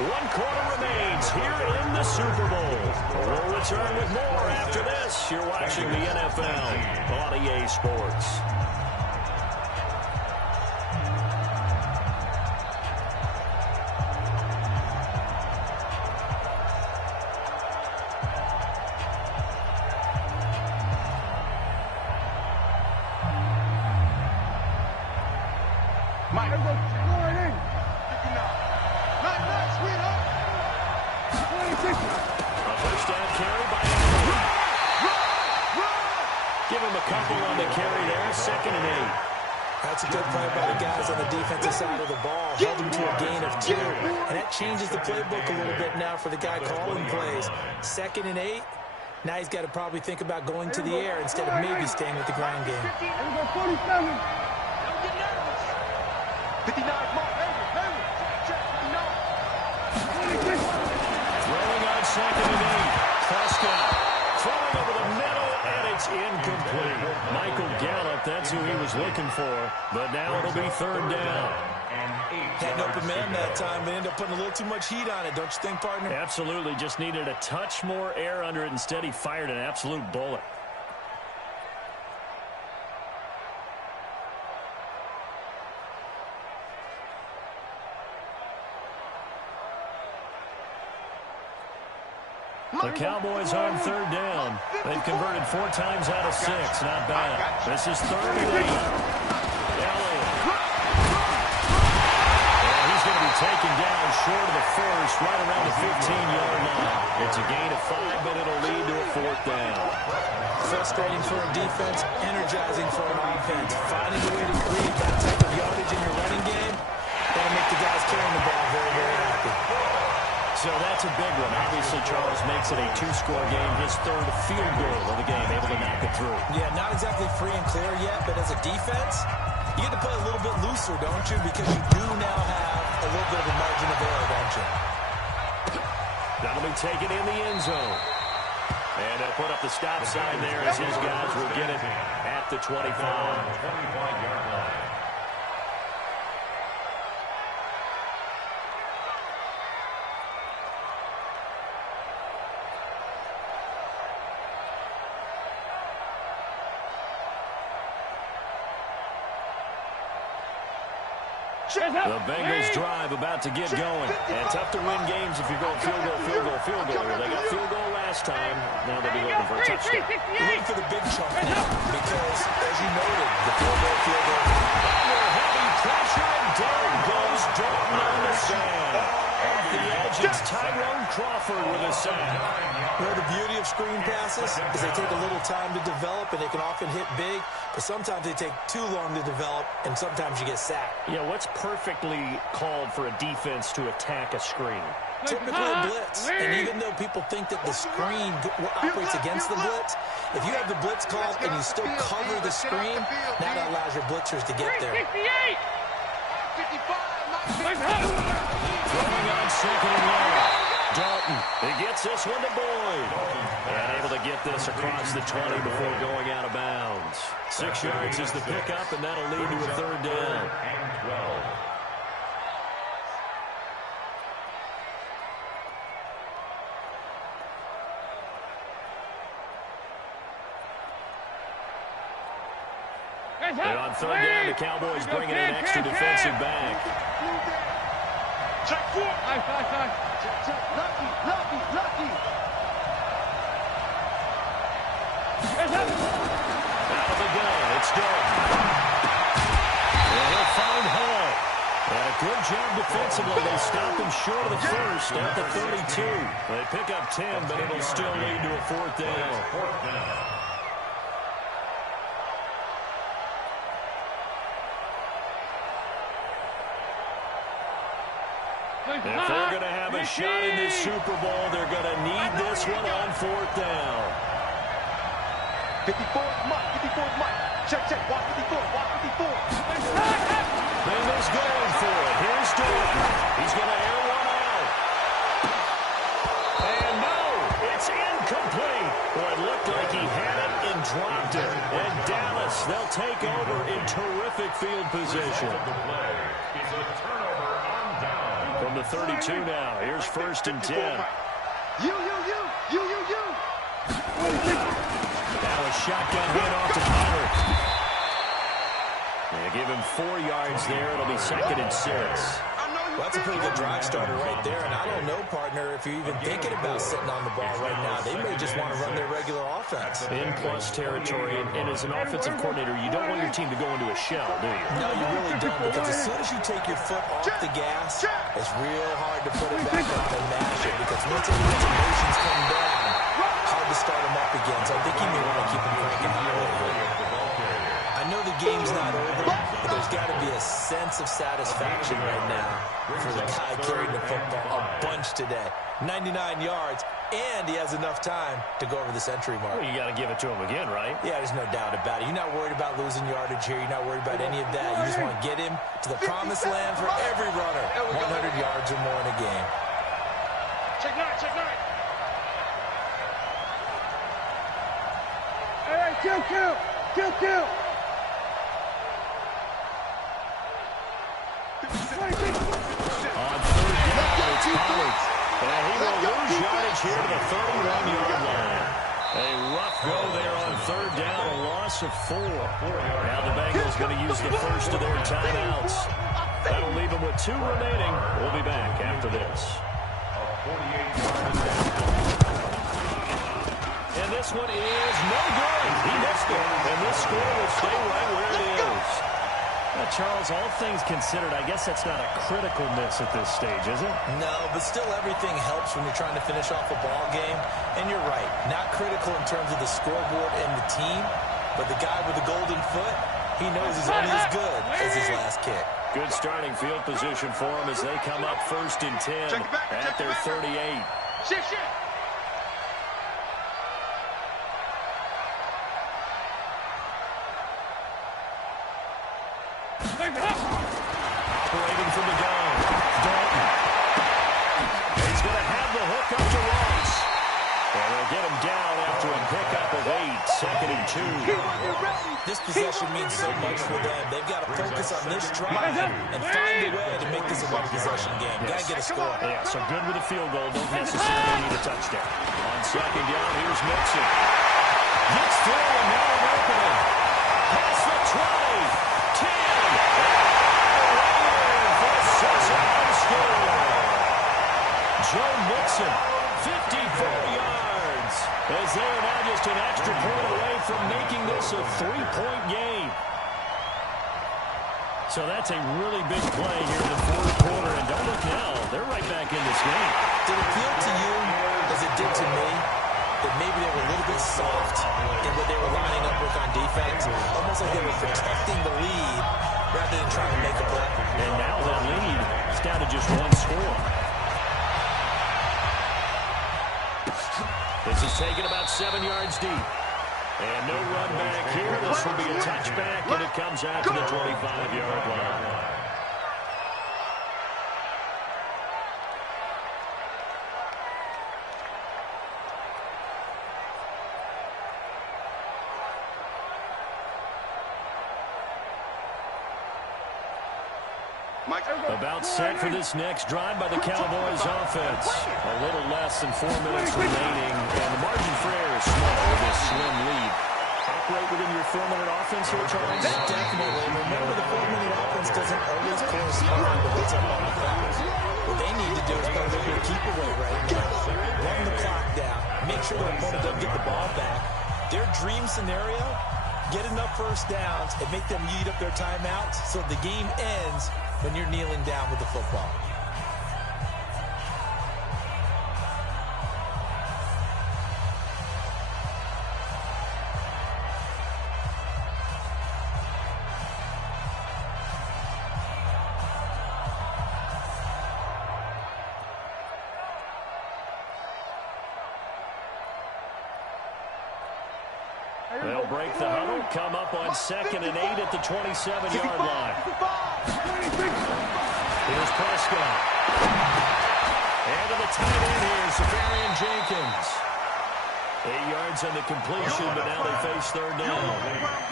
1 quarter remains here in the Super Bowl. We'll return with more after this. You're watching the NFL on EA Sports. Mike, go in. A first down carry by Allen. Give him a couple on the carry there. 2nd and 8. That's a good play by the guys on the defensive side of the ball. Held him to a gain of 2. And that changes the playbook a little bit now for the guy calling plays. 2nd and 8. Now he's got to probably think about going to the air instead of maybe staying with the ground game. 47. 59, Mark. Throwing on 2nd and 8. Prescott throwing over the middle, and it's incomplete. Michael Gallup, that's who he was looking for. But now it'll be 3rd down. Had an open man that time, but ended up putting a little too much heat on it, don't you think, partner? Absolutely. Just needed a touch more air under it. Instead, he fired an absolute bullet. The Cowboys on 3rd down. They've converted 4 times out of 6. Not bad. This is 3rd and 8. Elliott. And he's going to be taken down short of the first, right around the 15-yard line. It's a gain of 5, but it'll lead to a 4th down. Frustrating for a defense, energizing for an offense. Finding a way to create that type of yardage in your running game, that'll make the guys carrying the ball very, very happy. So that's a big one. Obviously, Charles makes it a 2-score game. His 3rd field goal of the game, able to knock it through. Yeah, not exactly free and clear yet, but as a defense, you get to play a little bit looser, don't you? Because you do now have a little bit of a margin of error, don't you? That'll be taken in the end zone. And they'll put up the stop sign there as his guys will get it at the 25. 25-yard line. The Bengals drive about to get going. And tough to win games if you're going field goal, field goal, field goal. Well, they got field goal last time. Now they'll be looking for a touchdown. Look for the big chunk now because, as you noted, the field goal. Under heavy pressure, and down goes Dalton on the sand. Off the edge, it's Tyrone Crawford with a sack. You know, the beauty of screen passes is they take a little time to develop, and they can often hit big, but sometimes they take too long to develop, and sometimes you get sacked. Yeah, what's perfectly called for a defense to attack a screen? Typically a blitz, and even though people think that the screen operates against the blitz, if you have the blitz called and you still cover the screen, now that allows your blitzers to get there. 55, Throwing on 2nd and 1. Dalton, he gets this one to Boyd. And able to get this across the 20 before going out of bounds. 6 yards is the pickup, and that'll lead to a 3rd down. And 12. And on 3rd down, the Cowboys bringing in extra defensive back. check 4. Nice. Check, lucky. Out of the gun, it's Dalton. And he'll find Hall. And a good job defensively. They stop him short of the first at the 32. They pick up 10, but it'll still lead to a 4th down. 4th down. If they're going to have a shot in this Super Bowl, they're going to need this one on 4th down. 54, Mike. Check. Watch 54. Bengals going for it. Here's Dalton. He's going to air one out. And no, it's incomplete. Well, it looked like he had it and dropped it. And Dallas, they'll take over in terrific field position. The play is a turnover on down. From the 32 now, here's 1st and 10. You. Now a shotgun hit off to Pollard. They give him 4 yards there. It'll be 2nd and 6. Well, that's a pretty good drive starter right there, and I don't know, partner, if you're even thinking about sitting on the ball right now. They may just want to run their regular offense. In plus territory, and as an offensive coordinator, you don't want your team to go into a shell, do you? No, you really don't, because as soon as you take your foot off the gas, it's real hard to put it back on and mash it, because once it gets emotions come down, hard to start them up again. So I think you may want to keep them cranking high. game's not over, but there's got to be a sense of satisfaction right now for the guy carrying the football a bunch today. 99 yards, and he has enough time to go over the century mark. Well, you got to give it to him again, right? Yeah, there's no doubt about it. You're not worried about losing yardage here. You're not worried about any of that. You just want to get him to the promised land for every runner. 100 yards or more in a game. Check nine, check nine. All right, kill. On third down, it's Pollard. And he will lose yardage here to the 31-yard line. A rough go there on third down, a loss of 4. Now the Bengals going to use the first of their timeouts. That'll leave them with 2 remaining. We'll be back after this. And this one is no good. He missed it. And this score will stay right where it is. Charles, all things considered, I guess that's not a critical miss at this stage, is it? No, but still everything helps when you're trying to finish off a ball game. And you're right, not critical in terms of the scoreboard and the team, but the guy with the golden foot, he knows he's only as good as his last kick. Good starting field position for him as they come up 1st and 10 at their 38. Shit. Operating from the gun, Dalton. He's going to have the hook up to Ross. And they'll get him down after a pickup of 8, 2nd and 2. This possession means so much for them. They've got to focus on this drive and find a way to make this a one-possession game. Got to get a score. Yeah, so good with a field goal. Don't necessarily need a touchdown. On 2nd down, here's Mixon. Gets through and now an opening. Past the 20, 10. Joe Mixon, 54 yards, as they are now just an extra point away from making this a 3-point game. So that's a really big play here in the 4th quarter, and don't look now, they're right back in this game. Did it feel to you, as it did to me, that maybe they were a little bit soft in what they were lining up with on defense? Almost like they were protecting the lead rather than trying to make a play. And now that lead is down to just 1 score. This is taken about 7 yards deep. And no run back here. This will be a touchback, and it comes out to the 25-yard line. About set for this next drive by the Cowboys offense. A little less than 4 minutes remaining, and the margin for error is small with this slim lead. Operate within your 4-minute offense here, Charles? Definitely. Remember, the 4-minute offense doesn't always correspond to what's up on the fouls. What they need to do is play a little bit of keep away right now. Run the clock down. Make sure their opponent doesn't get the ball back. Their dream scenario, get enough first downs and make them eat up their timeouts so the game ends when you're kneeling down with the football. They'll break the huddle, come up on 2nd and 8 at the 27-yard line. Here's Prescott. And to the tight end here, Safarian Jenkins. 8 yards on the completion, but now they face 3rd down.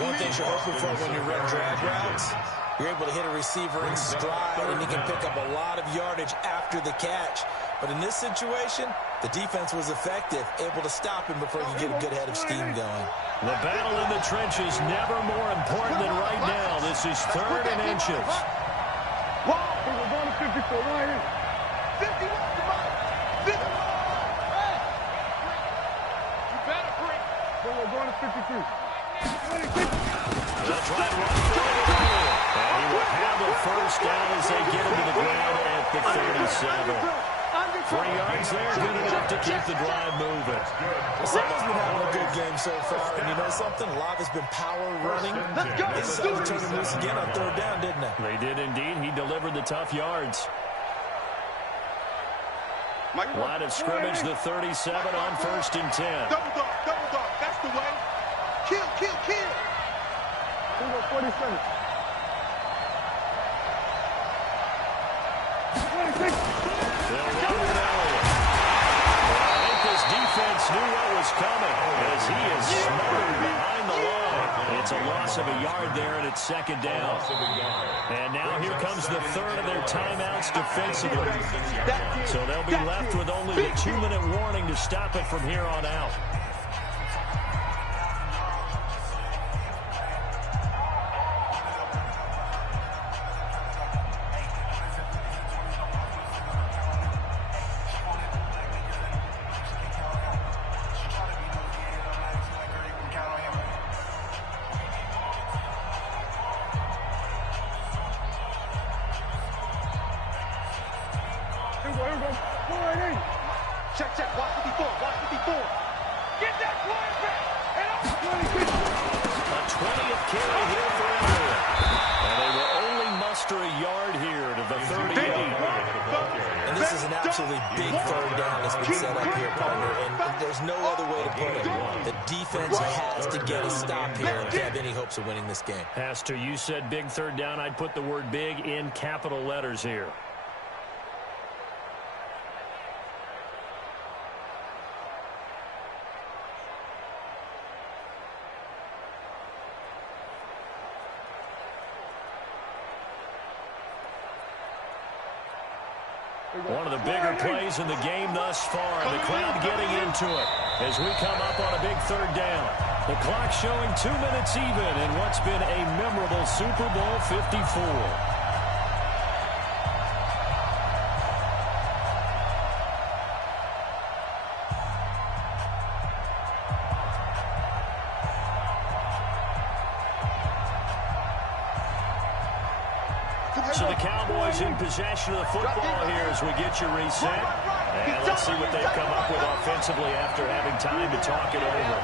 One thing you're hoping for when you run drag routes, you're able to hit a receiver in stride, and he can pick up a lot of yardage after the catch. But in this situation, the defense was effective, able to stop him before he could get a good head of steam going. The battle in the trenches never more important than right now. This is 3rd and inches. Wow, we're going to 54 right here. 51, come on. 51. Hey. You better break. We're going to 53. 26. They'll try and run for it. And he will have the first down as they get him to the ground at the 37. 3 yards there, good enough to keep the drive moving. Someone's been having a good game so far, and you know something? A lot has been power running. Let's go. They decided to turn him loose again on 3rd down, didn't they? They did indeed. He delivered the tough yards. Line of scrimmage, the 37 on 1st and 10. Double dog, that's the way. Kill. 47. 26. I think this defense knew what was coming as he is smothered behind the line. It's a loss of a yard there, and it's 2nd down. And now here comes the 3rd of their timeouts defensively. So they'll be left with only the 2-minute warning to stop it from here on out. Check. Watch 54. Get that quarterback. A 20th carry here for Elliott. And they will only muster a yard here to the 38. And this is an absolutely big 3rd down that's been set up here, partner. And there's no other way to put it. The defense has to get a stop here if they have any hopes of winning this game. Has to. You said big 3rd down. I'd put the word big in capital letters here. One of the bigger plays in the game thus far. The crowd getting into it as we come up on a big 3rd down. The clock showing 2 minutes even in what's been a memorable Super Bowl 54. So the Cowboys in possession of the football here as we get you reset. And let's see what they've come up with offensively after having time to talk it over.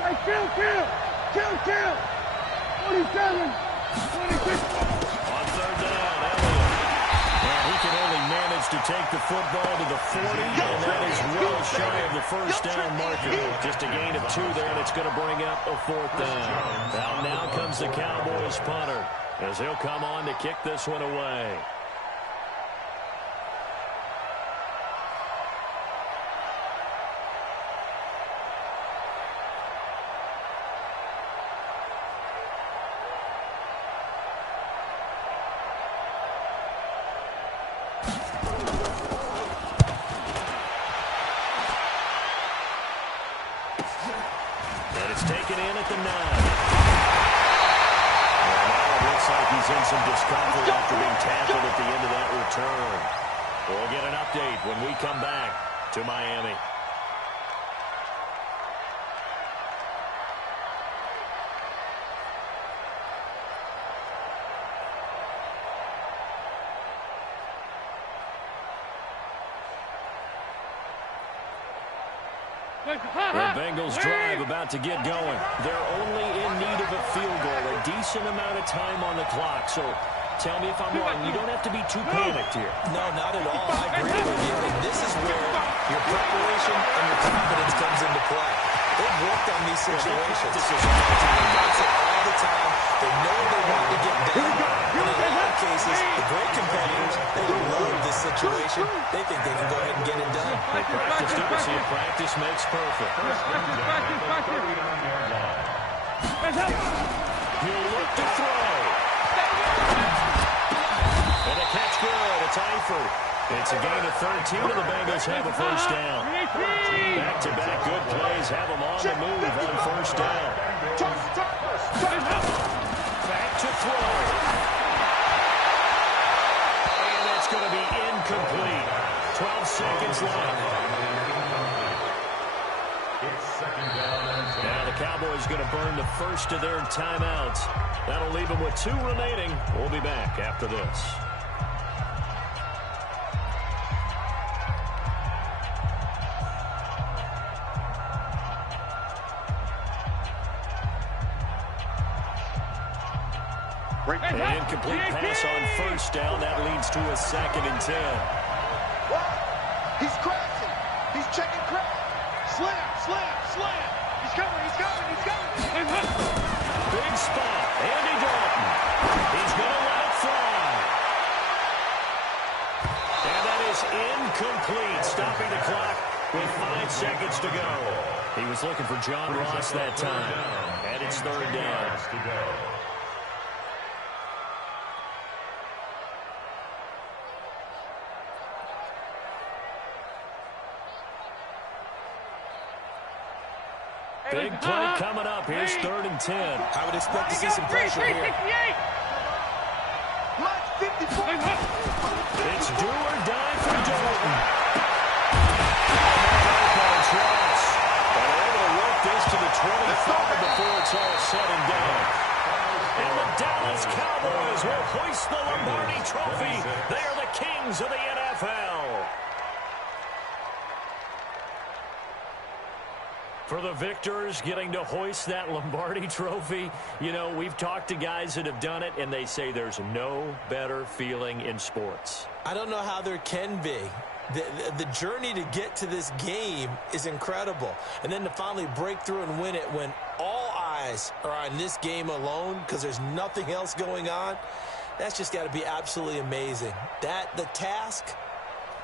Hey, kill. 47. 26. On 3rd down, Elliott. And he can only manage to take the football to the 40, and that is well shy of the 1st down marker. Just a gain of 2 there, and it's going to bring up a 4th down. Now comes the Cowboys punter, as he'll come on to kick this one away. And it's taken in at the 9. He's in some discomfort after being tackled at the end of that return. We'll get an update when we come back to Miami. The Bengals drive about to get going. They're only in need of a field goal, a decent amount of time on the clock. So tell me if I'm wrong. You don't have to be too panicked here. No, not at all. I agree with you. And this is where your preparation and your confidence comes into play. They've worked on these situations. This is all the time. They know they want to get done. And in a lot of cases, the great competitors, they love this situation. They think they can go ahead and get it done. They practiced it. See, practice makes perfect. He'll look to throw. And a catch good. It's Eifert. It's a gain of 13, and the Bengals have a 1st down. Back-to-back good plays have them on the move on 1st down. Back to throw. And it's going to be incomplete. 12 seconds left. Now the Cowboys going to burn the 1st of their timeouts. That'll leave them with 2 remaining. We'll be back after this. An incomplete pass on first down. That leads to a 2nd and 10. What? He's crashing. He's checking crash. Slam, slam, slam. He's coming, he's coming, he's coming. Big spot. Andy Dalton. He's going to let it fly. And that is incomplete. Stopping the clock with 5 seconds to go. He was looking for John Ross that time. And it's 3rd down. Big play coming up. Here's 3rd and 10. I would expect to see some pressure here. It's do or die for Dalton. And they're able to work this to the 25 before it's all said and done. And the Dallas Cowboys will hoist the Lombardi Trophy. They are the kings of the NFL. For the victors getting to hoist that Lombardi Trophy, you know, we've talked to guys that have done it, and they say there's no better feeling in sports. I don't know how there can be. The journey to get to this game is incredible. And then to finally break through and win it when all eyes are on this game alone because there's nothing else going on, that's just got to be absolutely amazing. The task,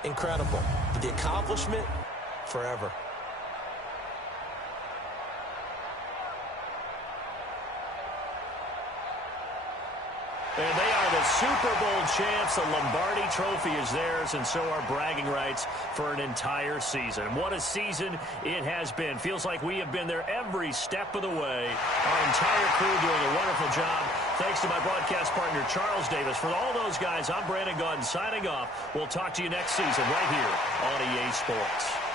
incredible. But the accomplishment, forever. And they are the Super Bowl champs. The Lombardi Trophy is theirs, and so are bragging rights for an entire season. What a season it has been. Feels like we have been there every step of the way. Our entire crew doing a wonderful job. Thanks to my broadcast partner, Charles Davis. For all those guys, I'm Brandon Gaudin signing off. We'll talk to you next season right here on EA Sports.